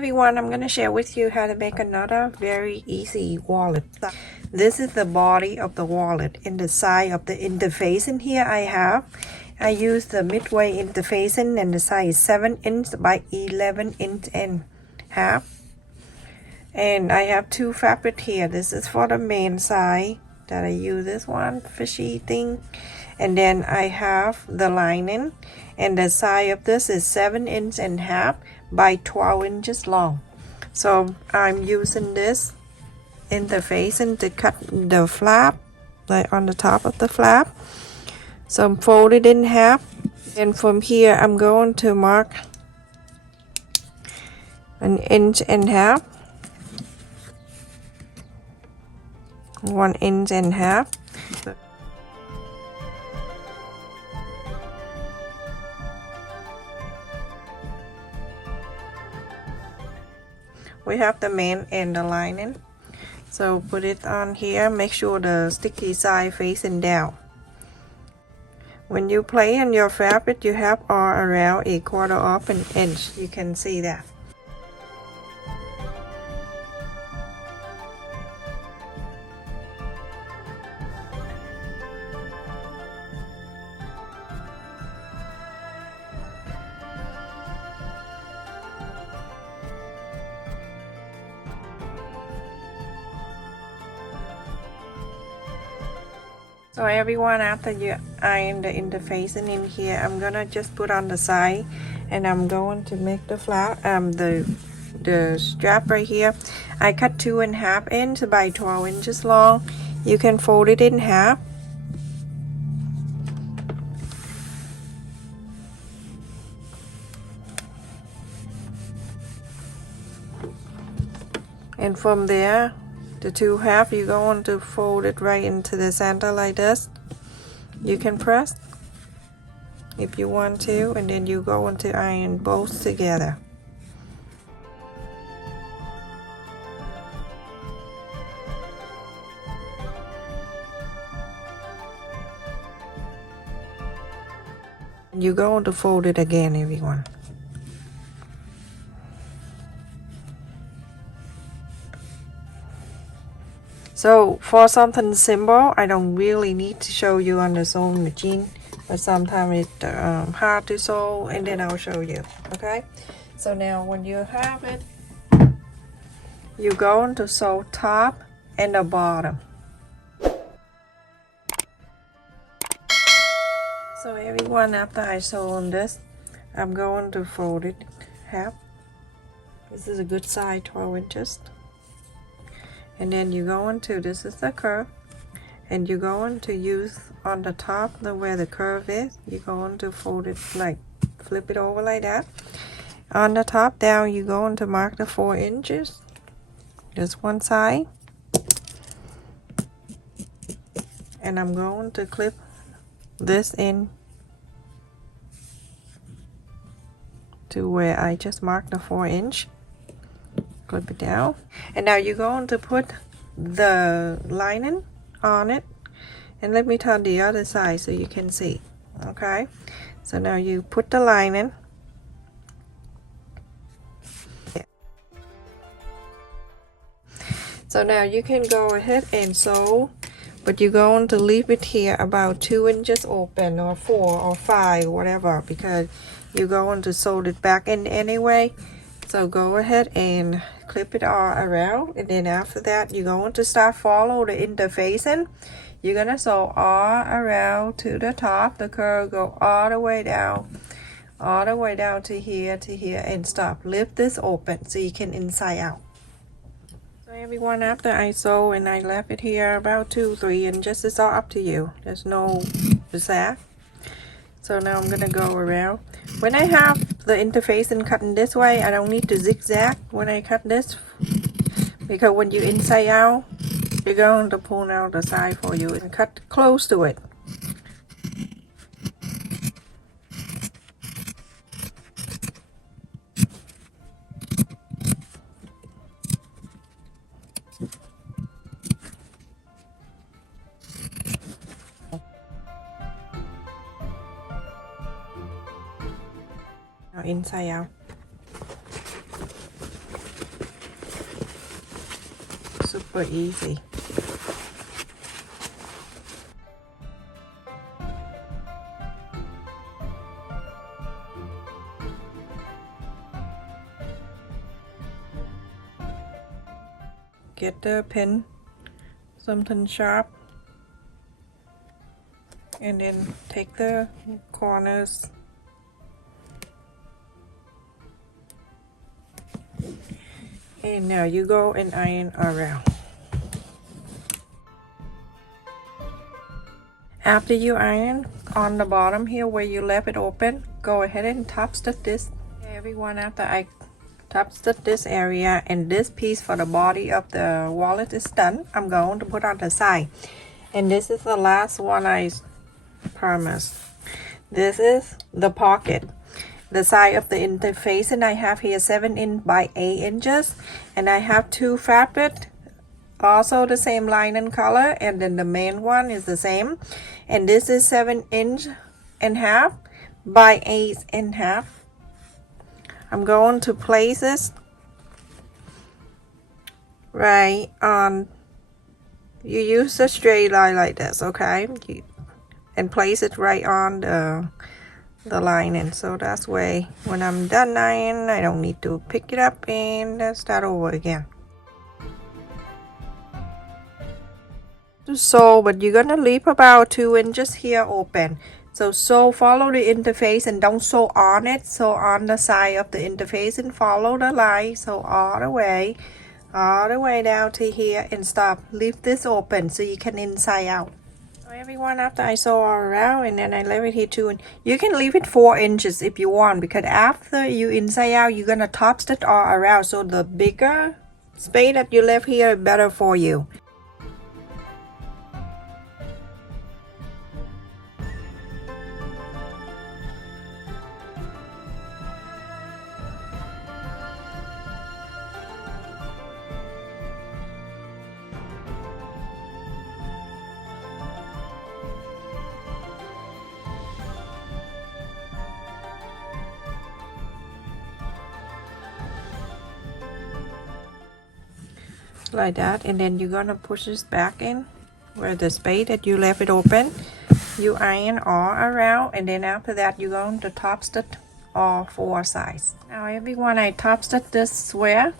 everyone, I'm going to share with you how to make another very easy wallet. This is the body of the wallet. In the side of the interfacing here I use the midway interfacing, and the size is 7 inch by 11 inch and half. And I have two fabric here. This is for the main side that I use this one fishy thing. And then I have the lining, and the side of this is 7 inch and half by 12 inches long. So I'm using this interfacing to cut the flap, like on the top of the flap. So I'm folded in half, and from here I'm going to mark 1 inch and half, 1 inch and half. We have the main and the lining, so put it on here. Make sure the sticky side facing down. When you play on your fabric, you have all around 1/4 of an inch. You can see that. So everyone, after you iron the interfacing in here, I'm gonna just put on the side, and I'm going to make the flap, the strap right here. I cut 2.5 inch by 12 inches long. You can fold it in half. And from there, the two half, you're going to fold it right into the center like this. You can press if you want to, and then you're going to iron both together. And you're going to fold it again, everyone. So for something simple, I don't really need to show you on the sewing machine, but sometimes it's hard to sew, and then I'll show you. Okay, so now when you have it, you're going to sew top and the bottom. So everyone, after I sew on this, I'm going to fold it half. This is a good size, 12 inches. And then you're going to, this is the curve, and you're going to use on the top, where the curve is, you're going to fold it like, flip it over like that. On the top down, you're going to mark the 4 inches, just one side. And I'm going to clip this in to where I just marked the 4 inch. Clip it down, and now you're going to put the lining on it, and let me turn the other side so you can see. Okay, so now you put the lining, so now you can go ahead and sew, but you're going to leave it here about 2 inches open, or 4 or 5, whatever, because you're going to sew it back in anyway. So go ahead and clip it all around, and then after that you're going to start follow the interfacing. You're gonna sew all around to the top. The curve go all the way down to here and stop. Lift this open so you can inside out. So everyone, after I sew and I left it here about 2-3 inches, it's all up to you. There's no exact. So now I'm gonna go around. When I have the interfacing cutting this way, I don't need to zigzag when I cut this, because when you inside out, you're going to pull out the side for you and cut close to it. Now inside out. super easy. Get the pen, something sharp, and then take the corners and now you go and iron around. After you iron on the bottom here where you left it open, go ahead and top stitch this. Everyone, after I top stitch this area and this piece for the body of the wallet is done, I'm going to put on the side. And this is the last one I promised. This is the pocket. The side of the interface, and I have here 7 inch by 8 inches, and I have 2 fabric, also the same line and color, and then the main one is the same, and this is 7 inch and half by 8 and half. I'm going to place this right on. You use a straight line like this, okay, and place it right on the lining, so that's way when I'm done ironing I don't need to pick it up and start over again. So but you're gonna leave about 2 inches here open, so follow the interface and don't sew on it, so on the side of the interface and follow the line, so all the way down to here and stop. Leave this open so you can inside out. Everyone, after I sew all around and then I leave it here too, and you can leave it 4 inches if you want, because after you inside out you're gonna top stitch all around, so the bigger space that you left here better for you. Like that, and then you're gonna push this back in where the space that you left it open. You iron all around, and then after that you're going to top stitch all 4 sides. Now everyone, I top stitch this square.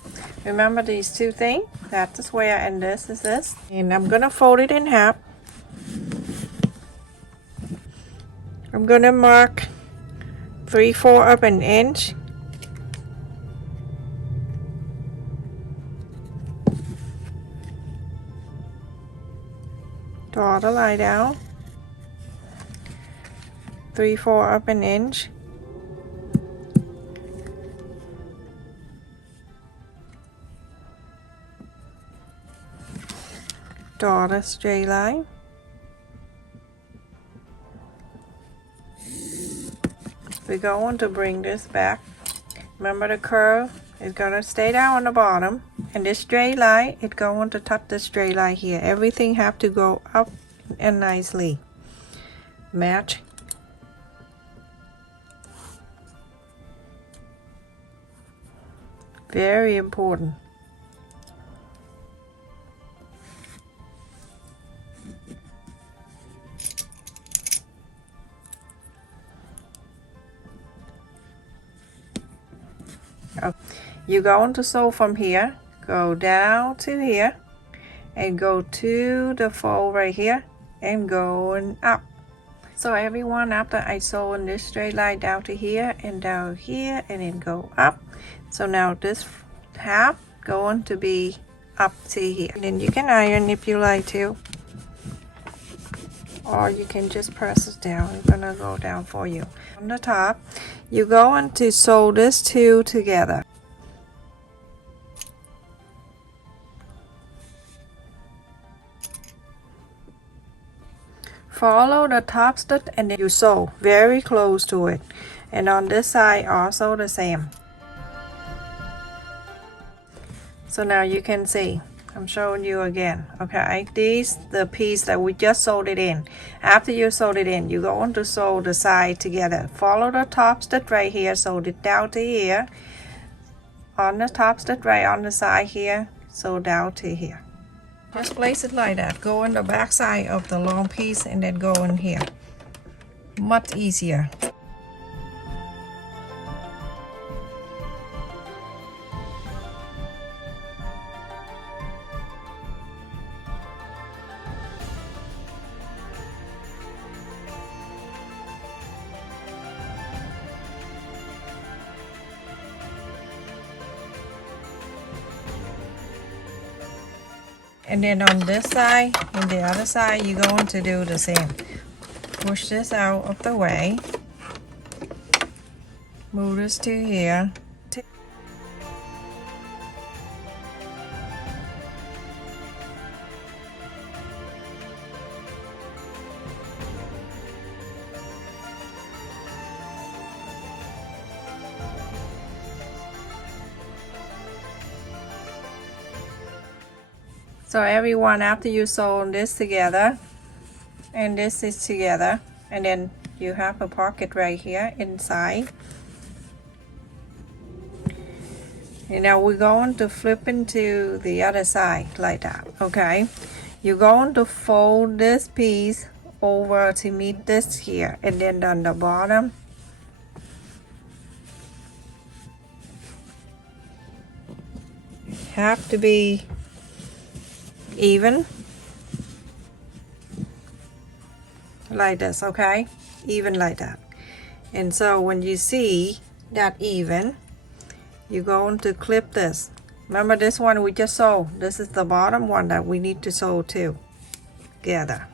Remember these 2 things, that's the square and this is this, and I'm gonna fold it in half. I'm gonna mark 3/4 of an inch. Draw the line down 3/4 of an inch. Draw the straight line. We're going to bring this back. Remember the curve is gonna stay down on the bottom, and this straight line is going to touch the straight line here. Everything have to go up and nicely match. Very important. You're going to sew from here, go down to here, and go to the fold right here, and going up. So everyone, after I sew in this straight line down to here, and down here, and then go up. So now this half going to be up to here. And then you can iron if you like to, or you can just press it down. It's gonna go down for you. On the top, you're going to sew this 2 together. Follow the top stitch and then you sew very close to it, and on this side also the same. So now you can see, I'm showing you again, okay, these the piece that we just sewed it in. After you sewed it in, you're going to sew the side together. Follow the top stitch right here, sew it down to here, on the top stitch right on the side here, sew down to here. Just place it like that. Go on the back side of the long piece and then go in here. Much easier. And then on this side and the other side, you're going to do the same. Push this out of the way. Move this to here. So everyone, after you sew this together and this is together, and then you have a pocket right here inside. And now we're going to flip into the other side like that, okay? You're going to fold this piece over to meet this here, and then on the bottom, have to be even like this, okay? Even like that. And so when you see that even, you're going to clip this. Remember this one we just sewed. This is the bottom one that we need to sew too together.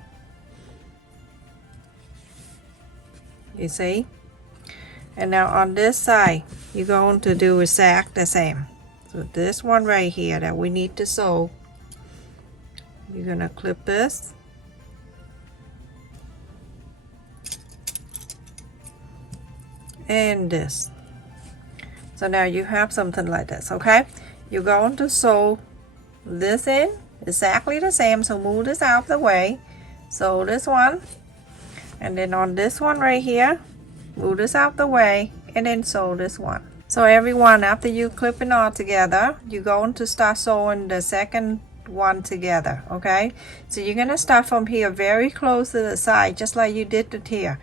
You see? And now on this side, you're going to do exact the same. So this one right here that we need to sew, you're gonna clip this. And this. So now you have something like this, okay? You're going to sew this in exactly the same. So move this out of the way. Sew this one. And then on this one right here, move this out of the way. And then sew this one. So everyone, after you clip it all together, you're going to start sewing the second one together, okay? So you're gonna start from here very close to the side, just like you did it here.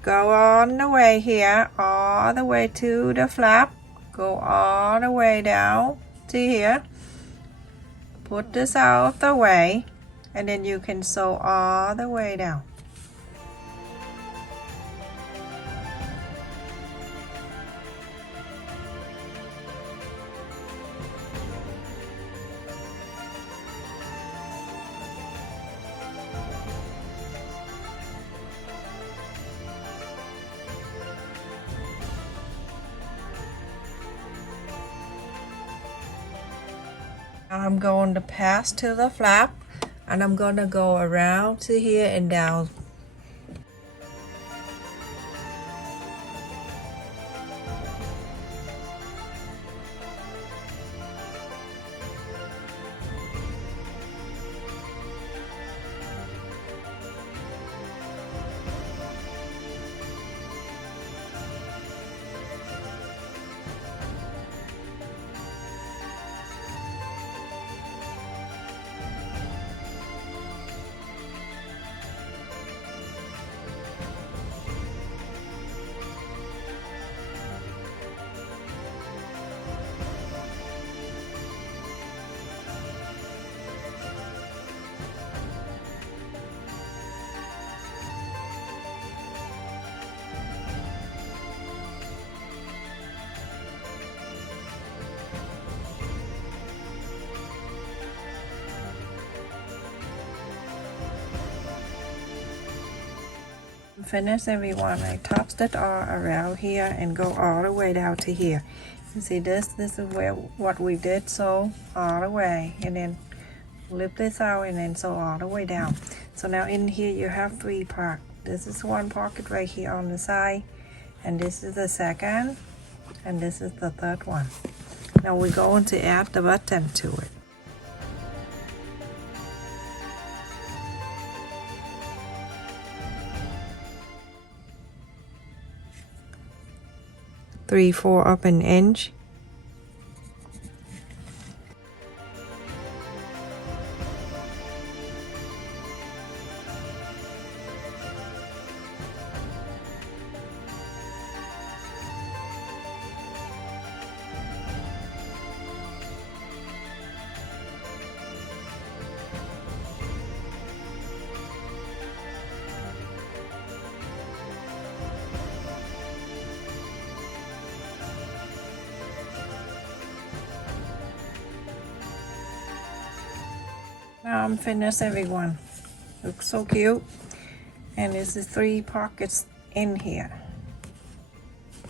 Go on the way here, all the way to the flap. Go all the way down to here. Put this out of the way, and then you can sew all the way down. I'm going to pass to the flap, and I'm going to go around to here and down. Finish everyone. I top stitch all around here and go all the way down to here. You see this is where what we did, sew all the way, and then lift this out and then sew all the way down. So now in here you have 3 parts. This is one pocket right here on the side, and this is the second, and this is the third one. Now we're going to add the button to it. Three-fourths of an inch. Finish everyone. Looks so cute. And there's the 3 pockets in here.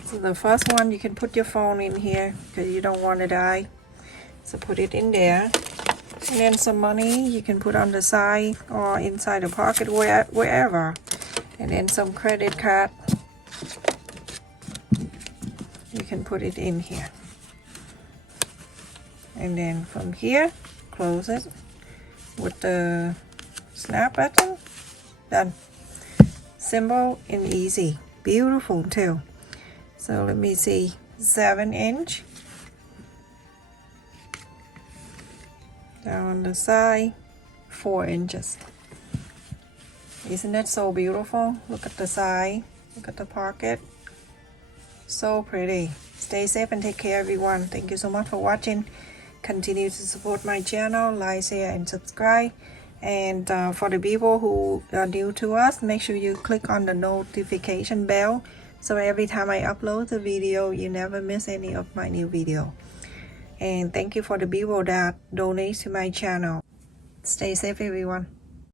So the first one, you can put your phone in here because you don't want to die. So put it in there. And then some money you can put on the side or inside the pocket, wherever. And then some credit card. You can put it in here. And then from here, close it with the snap button. Done. Simple and easy. Beautiful too. So let me see. 7-inch. Down the side, 4 inches. Isn't that so beautiful? Look at the side. Look at the pocket. So pretty. Stay safe and take care, everyone. Thank you so much for watching. Continue to support my channel, like, share, and subscribe. And for the people who are new to us, make sure you click on the notification bell so every time I upload the video, you never miss any of my new video. And thank you for the people that donate to my channel. Stay safe, everyone.